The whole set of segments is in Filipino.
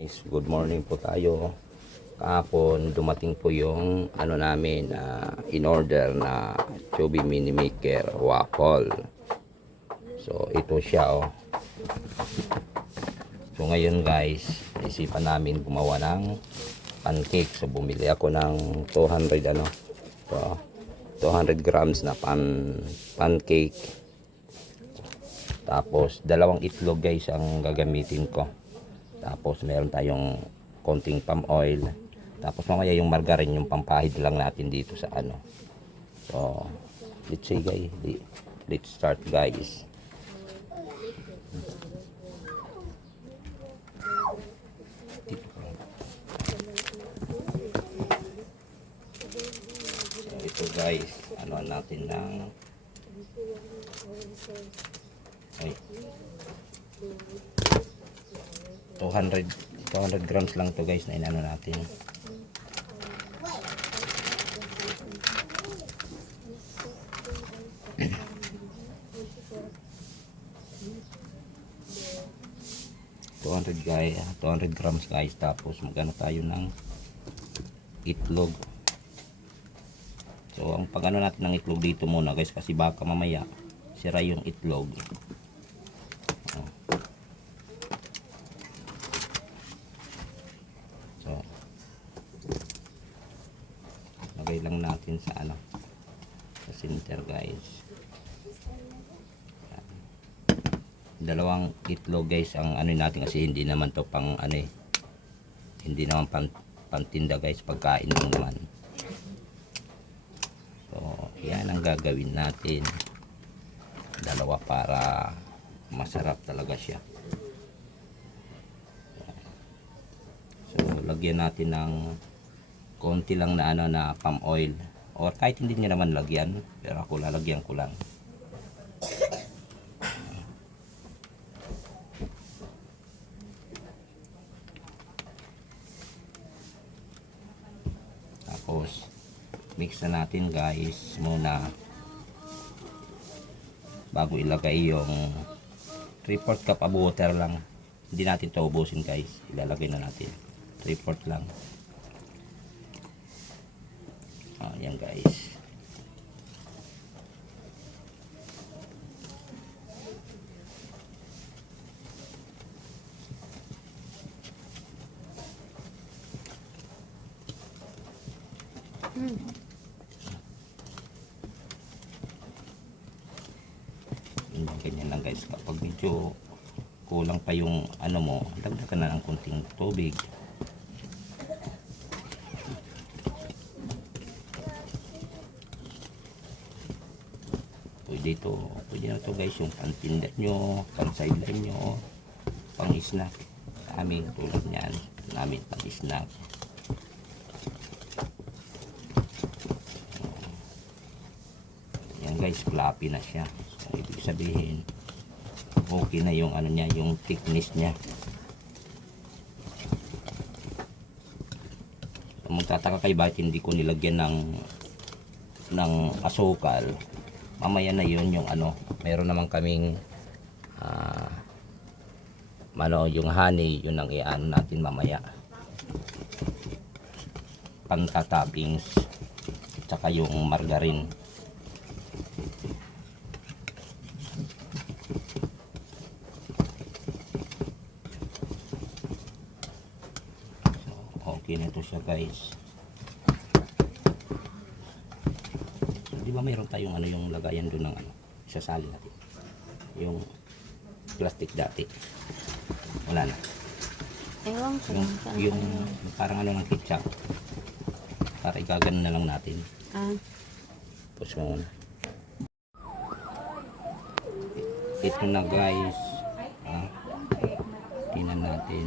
Good morning po tayo. Kahapon dumating po yung namin in order na Chubby Mini Maker waffle. So ito siya So ngayon guys, isipan namin gumawa ng pancake. So bumili ako ng 200 200 grams na pancake. Tapos dalawang itlog guys ang gagamitin ko. Tapos meron tayong konting palm oil. Tapos mamaya yung margarine, yung pampahid lang natin dito sa So, let's say guys, let's start guys. So, ito guys, natin ng 200 grams lang to guys na inano natin. guys, 200 grams guys. Tapos magano tayo ng itlog. So ang pagano natin ng itlog dito muna guys, kasi baka mamaya sira yung itlog. So lagay lang natin sa sa center guys. Dalawang itlog guys ang natin, kasi hindi naman to pang hindi naman pantinda guys, pagkain lang naman. So yan ang gagawin natin, dalawa, para masarap talaga siya. So lagyan natin ng konti lang na na palm oil, or kahit hindi niya naman lagyan, pero ako lalagyan ko lang. Tapos mix na natin guys muna bago ilagay yung 3/4 cup of water lang. Hindi natin to ubusin guys, ilalagay na natin 3/4 lang. Yan guys. Ganyan lang guys. Kapag medyo kulang pa yung mo, dagdagan na ng konting tubig. Pwede na to guys, yung pantinda nyo, pang sideline nyo, pang snack. Sa amin tulad nyan, namin pang snack. Yan guys, fluffy na siya. So ibig sabihin okay na yung niya, yung thickness niya. So, magtataka kayo bakit hindi ko nilagyan ng asukal. Mamaya na yun yung meron naman kaming yung honey, yun ang natin mamaya, pantatoppings, tsaka yung margarine. So okay na ito siya guys. Di ba mayroon tayong yung lagayan doon ng isasali natin, yung plastic dati, wala na. Ewan ko yung parang ng ketchup, para igagano na lang natin. Tapos muna ito na guys. Tingnan natin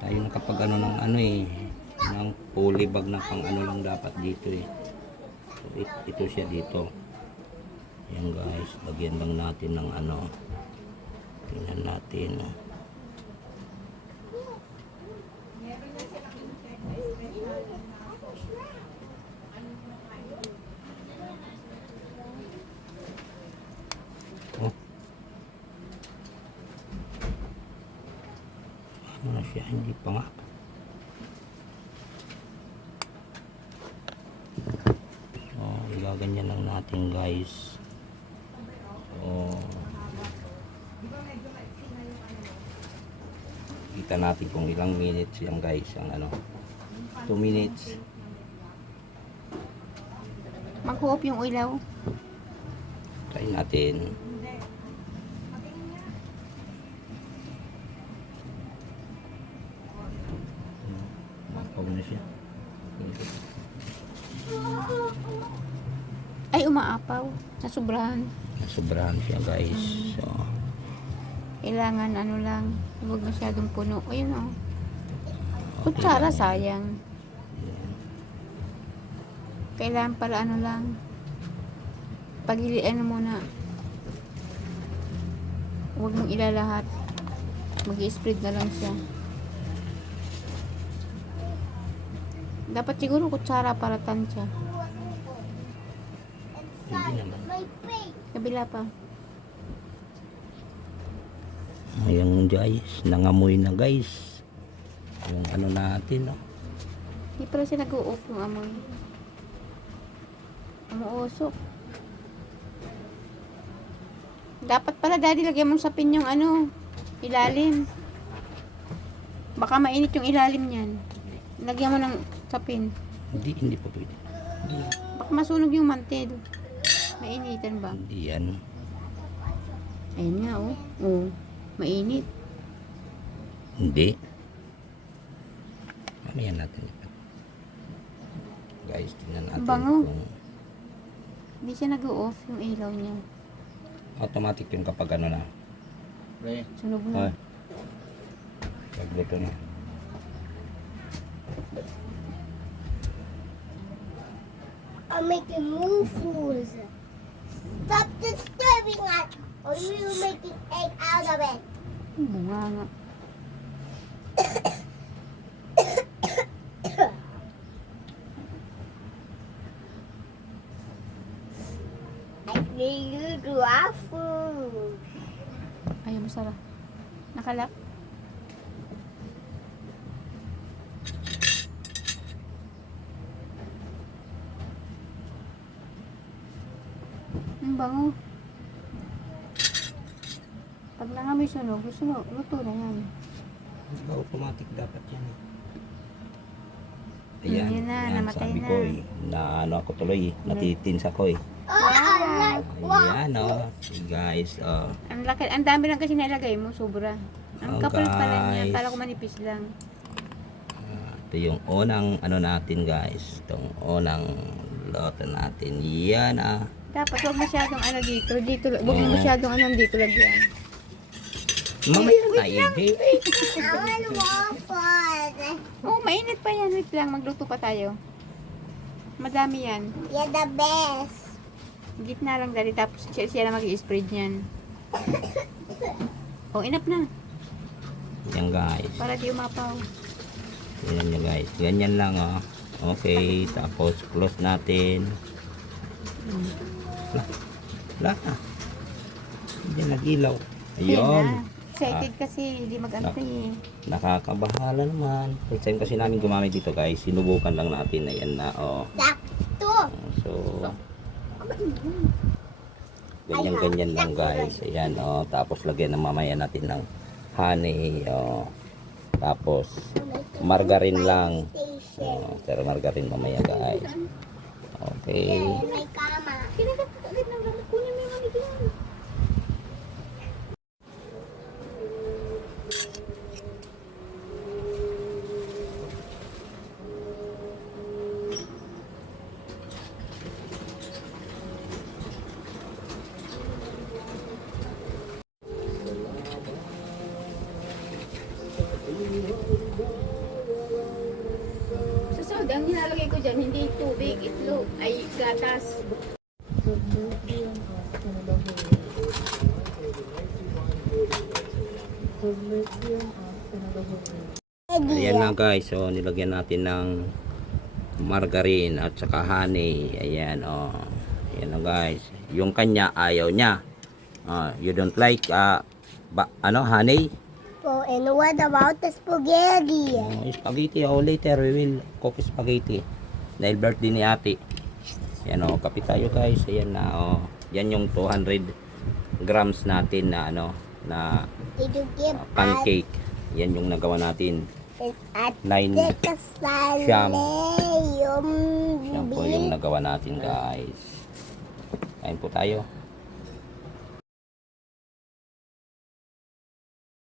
tayo nakapag ng poly bag na pang lang dapat dito ito siya dito. Yan guys, lagyan lang natin ng tingnan natin. na siya, hindi pa nga. So, igaganyan lang natin guys. So, kita natin kung ilang minutes yan guys, ang ano, 2 minutes. Mag-off yung ilaw. Try natin. Mapaw na siya. Ay, umaapaw. Nasubrahan. Sobrahan siya guys. So, Kailangan ano lang. Huwag masyadong puno. Ayun o. Kutsara, sayang. Kailangan pala ano lang. Pagilian mo muna. Huwag mong ilalahat. Mag-i-spread na lang siya. Dapat siguro kutsara para tansya. hindi naman. Kabila pa. Ayan guys, nangamoy na guys. Yung ano natin, no? Hindi pala siya nag-u-off yung amoy. Umuusok. Dapat pala daddy lagyan mong sapin yung ano, ilalim. Baka mainit yung ilalim niyan. Lagyan mo ng sapin. Hindi pa pwede. Hindi, Baka masunog yung mantel. Mainitan ba? hindi yan. Ayun nga oh. Oh, mainit. Hindi. Mamaya natin ipat. Guys, tingnan natin Bango. kung Hindi siya nag-off yung ilaw niya. automatic yung kapag ano na. Sunog Ay, na. pagluto na. I'm making moves. Stop disturbing us, or you will make an egg out of it. Bunga nga. I need you to have food. Ayaw masarap. Nakalak. Ang bango. Pag nangamoy sunog, luto na yan. Diba automatic dapat yan. Ayan, Yun na, ayan, namatay sabi na. ko eh, na ano ako tuloy, natitins ako eh. Ayan see guys, Ang laki, ang dami lang kasi nilagay mo, sobra. Ang Oh, kapal pala niya, guys. kala ko manipis lang. ito yung unang ano natin guys, itong unang loto natin. Yan Dapat huwag masyadong ano dito, huwag masyadong ano dito lagyan. mamaya na hindi. I want waffles. Oh, mainit pa yan, wait lang, magluto pa tayo. Madami yan. You're the best. Gitna lang dali, tapos siya na mag-i-spread niyan. Oh, enough na, Yan guys, para di umapaw. yan nyo guys, ganyan lang okay, tapos close natin. Wala na, hindi nag-ilaw. Ayun Ayun, na. Excited kasi, hindi mag-antay eh. nakakabahala naman. First time kasi namin gumamit dito guys, sinubukan lang natin. Ayan na Sakto. so ganyan lang guys. Ayan tapos lagyan na mamaya natin ng honey tapos margarine lang. Pero margarine mamaya guys. Okay. May kama. Kinagat agad ng gamot. Kunin mo yung ano dyan. Sa soda, ang nilalagay ko dyan, hindi tubig, itlog, ay gatas. Ayan na guys. So nilagyan natin ng margarine at saka honey. Ayan Ayan na guys. Yung kanya ayaw niya. You don't like honey? Oh, and what about the spaghetti? Spaghetti, later we will cook spaghetti. Dahil birthday ni ate. Yan o, kape tayo guys. Ayan na o. Yan yung 200 grams natin na na Did you give pancake. Yan yung nagawa natin. at 9 Siyam. Yan po yung nagawa natin guys. Kain po tayo.